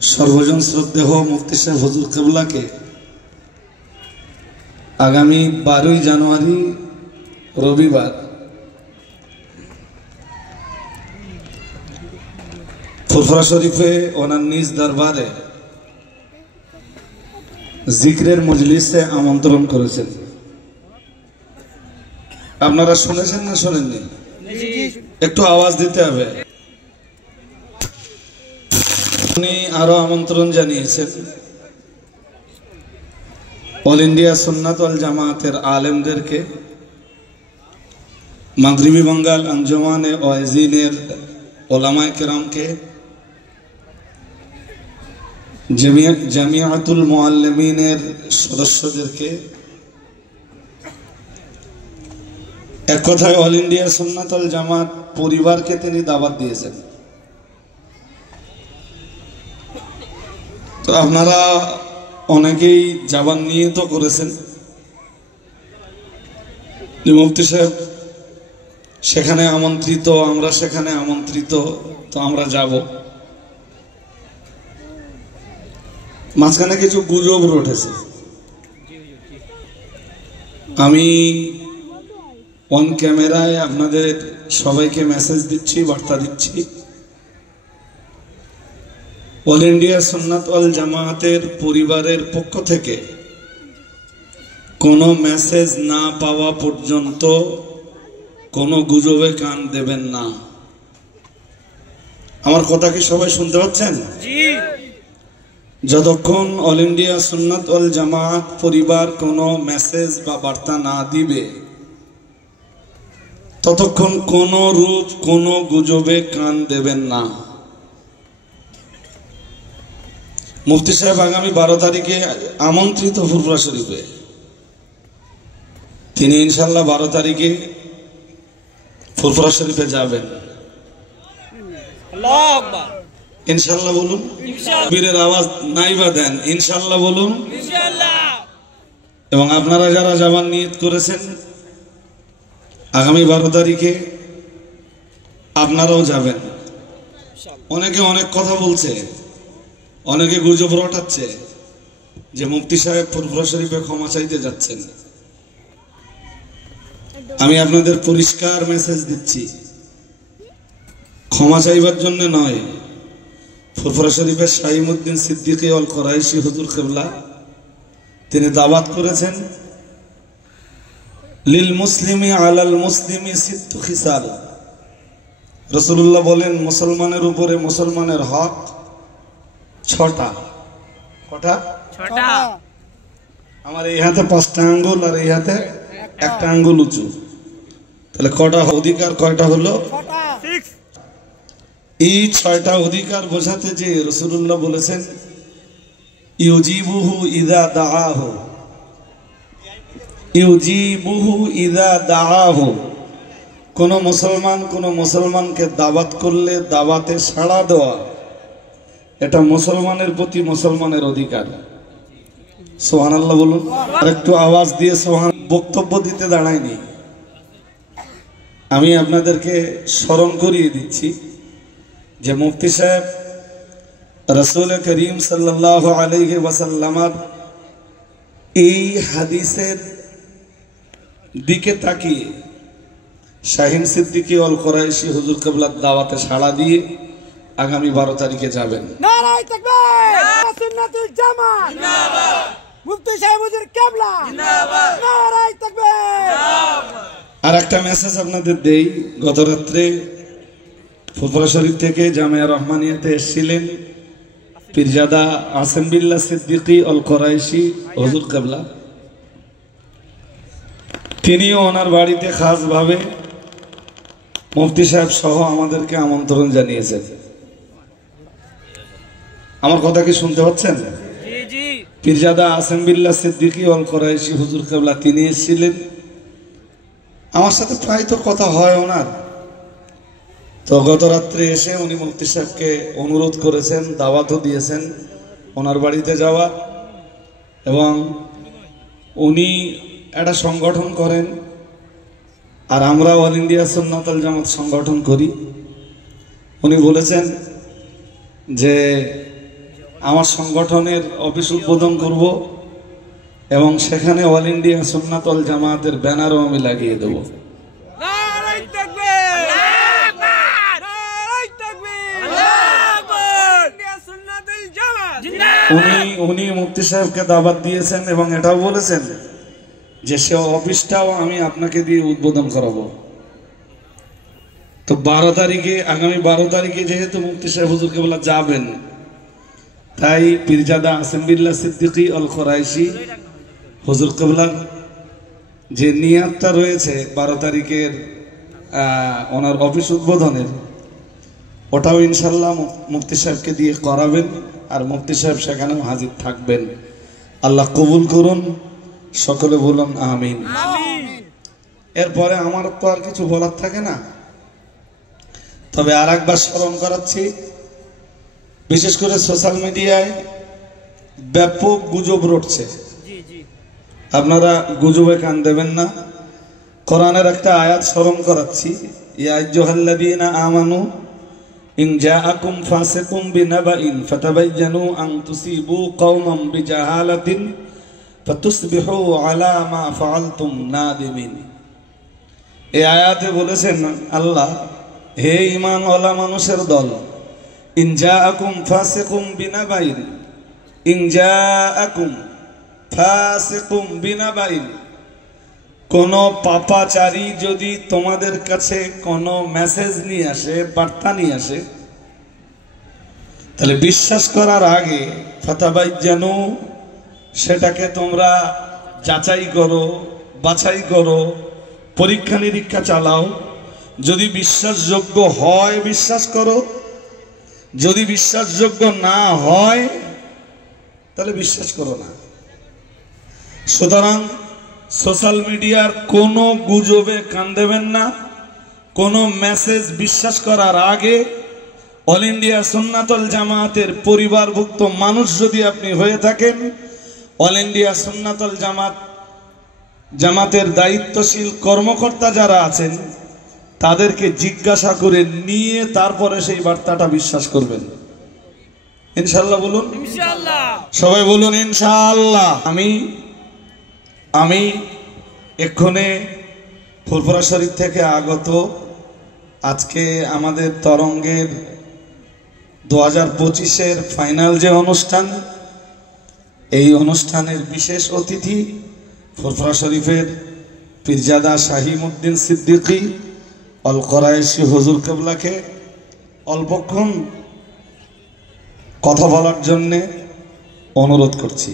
सर्वजन श्रद्धेय मुफ्ती साहेब हुजूर किबला के आगामी 12 জানুয়ারি रविवार फुरफुरा शरीफे ओनार निज दरबारे जिक्रेर मजलिसे आमंत्रण करेছেন। আপনারা শুনেছেন না শুনেননি? একটু আওয়াজ দিতে হবে। উনি আরো আমন্ত্রণ জানিয়েছেন অল ইন্ডিয়া সুন্নাত ওয়াল জামাতের আলেমদেরকে, মাগরিবি বাঙ্গাল আঞ্জুমানে ওয়াইজিনের ওলামায়ে কেরামকে, জামিয়াতুল মুআল্লিমিনের সদস্যদেরকে, এক কথায় অল ইন্ডিয়া সুন্নাত ওয়াল জামাত পরিবারকে তিনি দাওয়াত দিয়েছেন। তো আপনারা অনেকেই যাবার নিয়ত করেছেন যে মুফতি সাহেব সেখানে আমন্ত্রিত, আমরা সেখানে আমন্ত্রিত, তো আমরা যাব। মাঝখানে কিছু গুজব উঠেছে। আমি অন ক্যামেরায় আপনাদের সবাইকে মেসেজ দিচ্ছি, বার্তা দিচ্ছি, অল ইন্ডিয়া সুন্নাত ওয়াল জামাতের পরিবারের পক্ষ থেকে কোনো মেসেজ না পাওয়া পর্যন্ত কোনো গুজবে কান দেবেন না। আমার কথা কি সবাই শুনতে পাচ্ছেন? যতক্ষণ অল ইন্ডিয়া সুন্নাত ওয়াল জামাত পরিবার কোনো মেসেজ বা বার্তা না দিবে ততক্ষণ কোনো রূপ কোনো গুজবে কান দেবেন না। মুফতি সাহেব আগামী 12 তারিখে আমন্ত্রিত ফুরফুরা শরীফে, তিনি ইনশাআল্লাহ 12 তারিখে ফুরফুরা শরীফে যাবেন। আল্লাহু আকবার। ইনশাআল্লাহ বলুন। বীরের আওয়াজ নাইবা দেন, ইনশাআল্লাহ বলুন। ইনশাআল্লাহ। এবং আপনারা যারা যাবার নিয়ত করেছেন আগামী 12 তারিখে আপনারাও যাবেন। অনেকে অনেক কথা বলছে, অনেকে গুজব রটাচ্ছে যে মুফতি সাহেব ফুরফুরা শরীফে ক্ষমা চাইতে যাচ্ছেন। আমি আপনাদের পরিষ্কার মেসেজ দিচ্ছি, ক্ষমা চাইবার জন্য নয়। ফুরফুরা শরীফের শাহিমউদ্দিন সিদ্দিকী আল কুরাইশি হুজুর কিবলা তিনি দাওয়াত করেছেন, লিল মুসলিমি আলাল মুসলিমি সিত্তু খিসাল। রাসূলুল্লাহ বলেন মুসলমানের উপরে মুসলমানের হক 6টা। কটা? 6টা। আমার এই হাতে 5টা আঙ্গুল আর এই হাতে 1টা আঙ্গুল উঁচু, তাহলে কটা অধিকার? কয়টা হলো? 6। এই 6টা অধিকার বোঝাতে যে রাসূলুল্লাহ বলেছেন ইউজিবুহু ইযা দাআহু, ইউজিবুহু ইযা দাআহু। কোন মুসলমানকে দাওয়াত করলে দাওয়াতে সাড়া দেওয়া, এটা মুসলমানের প্রতি মুসলমানের অধিকার। সুবহানাল্লাহ বলুন। আর একটু আওয়াজ দিয়ে সুবহান। বক্তব্য দিতে দাঁড়াইনি, আমি আপনাদেরকে স্মরণ করিয়ে দিচ্ছি যে মুফতি সাহেব রাসূল করিম সাল্লাল্লাহু আলাইহি ওয়াসাল্লামের এই হাদিসের দিকে তাকিয়ে শাহিন সিদ্দিকী আল কুরাইশি হুজুর কিবলার দাওয়াতে সাড়া দিয়ে আগামী 12 তারিখে যাবেন। নারায়ে তাকবীর, সুন্নাতুল জামাত জিন্দাবাদ, মুফতি সাহেব হুজুর কিবলা জিন্দাবাদ, নারায়ে তাকবীর জিন্দাবাদ। আর একটা মেসেজ আপনাদের দেই, গত রাতে ফুরফুরা শরীফ থেকে জামিয়া রহমানিয়াতে এসেছিলেন পীরজাদা আসেম বিল্লাহ সিদ্দিকী আল কুরাইশি হুজুর কিবলা। তিনিও ওনার বাড়িতে খাসভাবে মুফতি সাহেব সহ আমাদেরকে আমন্ত্রণ জানিয়েছেন। আমার কথা কি শুনতে পাচ্ছেন? পীরজাদা আসেম বিল্লাহ সিদ্দিকী আল কুরাইশি হুজুর কিবলা তিনি এসেছিলেন। আমার সাথে প্রায় তো কথা হয় ওনার। তো গত রাত্রে এসে উনি মুফতি সাহেবকে অনুরোধ করেছেন, দাওয়াতও দিয়েছেন ওনার বাড়িতে যাওয়া। এবং উনি একটা সংগঠন করেন আর আমরা অল ইন্ডিয়া সুন্নাত ওয়াল জামাত সংগঠন করি। উনি বলেছেন যে আমার সংগঠনের অফিস উদ্বোধন করব এবং সেখানে অল ইন্ডিয়া সুন্নাত ওয়াল জামাতের ব্যানারও আমি লাগিয়ে দেব। উনি মুফতি সাহেবকে দাওয়াত দিয়েছেন এবং এটাও বলেছেন যে সে অফিসটাও আমি আপনাকে দিয়ে উদ্বোধন করাবো। তো 12 তারিখে, আগামী 12 তারিখে যেহেতু মুফতি সাহেব হুজুর কেবলা যাবেন, তাই পীরজাদা আসিম বিল্লাহ সিদ্দিকী আল কুরাইশি হুজুর কেবলার যে নিয়াতটা রয়েছে 12 তারিখের ওনার অফিস উদ্বোধনের, ওটাও ইনশাল্লাহ মুফতি সাহেবকে দিয়ে করাবেন আর মুফতি সাহেব সেখানেও হাজির থাকবেন। আল্লাহ কবুল করুন, সকলে বলুন আমিন। এরপরে আমার তো আর কিছু বলার থাকে না, তবে আর একবার স্মরণ করাচ্ছি, বিশেষ করে সোশ্যাল মিডিয়ায় ব্যাপক গুজব রটছে, আপনারা গুজবে কান দেবেন না। কোরআনের একটা আয়াত স্মরণ করাচ্ছি, ইয়া আইয়ুহাল্লাযীনা আমানু ইন জাআকুম ফাসিকুম বিনাবাইন ফাতাবায়্যানু আন তুসিবু কওমান বিজাহালাতিন ফাতুসবিহু আলা মা ফাআলতুম নাদিমিন। এই আয়াতে বলেছেন আল্লাহ, হে ঈমানওয়ালা মানুষের দল, ইন জাআকুম ফাসিকুম বিনাবাইন, ইন জাআকুম ফাসিকুম বিনাবাইন, কোন পাপাচারী যদি তোমাদের কাছে কোন মেসেজ নিয়ে আসে, বার্তা নিয়ে আসে, তাহলে বিশ্বাস করার আগে ফাতাবায়্যানু, সেটাকে তোমরা যাচাই করো, বাছাই করো, পরীক্ষা নিরীক্ষা চালাও। যদি বিশ্বাসযোগ্য হয় বিশ্বাস করো, যদি বিশ্বাসযোগ্য না হয় তাহলে বিশ্বাস করো না। সুতরাং সোশ্যাল মিডিয়ার কোনো গুজবে কান দেবেন না। কোনো মেসেজ বিশ্বাস করার আগে অল ইন্ডিয়া সুন্নাত ওয়াল জামাতের পরিবারভুক্ত মানুষ যদি আপনি হয়ে থাকেন, অল ইন্ডিয়া সুন্নাত ওয়াল জামাতের দায়িত্বশীল কর্মকর্তা যারা আছেন তাদেরকে জিজ্ঞাসা করে নিয়ে তারপরে সেই বার্তাটা বিশ্বাস করবেন। ইনশাআল্লাহ বলুন, ইনশাআল্লাহ। সবাই বলুন ইনশাআল্লাহ। আমি এক্ষণে ফুরফুরা শরীফ থেকে আগত আজকে আমাদের তরঙ্গের 2025-এর ফাইনাল যে অনুষ্ঠান, এই অনুষ্ঠানের বিশেষ অতিথি ফুরফুরা শরীফের পীরজাদা শাহিমউদ্দিন সিদ্দিকী আল কুরাইশি হুজুর কেবলাকে অল্পক্ষণ কথা বলার জন্যে অনুরোধ করছি।